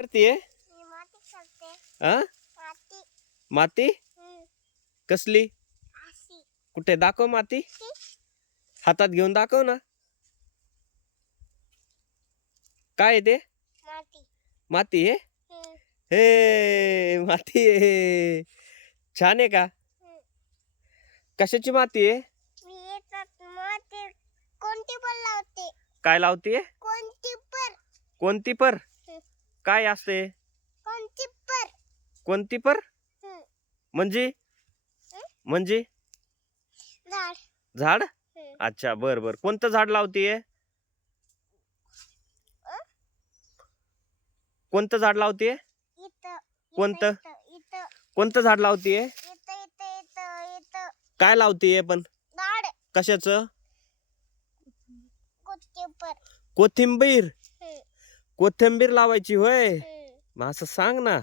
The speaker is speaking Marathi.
करतीये मी माती करते. हा माती. माती कसली अशी. कुठे दाखव माती हातात घेऊन दाखव ना काय आहे ते माती. माती आहे हम्म. हे माती आहे छान आहे का कशाची माती आहे मी येतात माती कोणती पण लावते. काय लावतीये कोणती पण. कोणती पर हम्म. काय असते कोणती पण. कोणती पर हम्म. म्हणजे म्हणजे झाड. झाड हम्म. अच्छा बर बर कोणतं झाड लावतीये कोणतं झाड लावतीये इथं. कोणतं इथं. इथं. कोणतं झाड लावतीये इथं. इथं. इथं. इथं. काय लावतीये पण झाड. कशाचं कोणती पण. कोथिंबीर हम्म. कोथिंबीर लावायची होय हम्म. मग असं सांग ना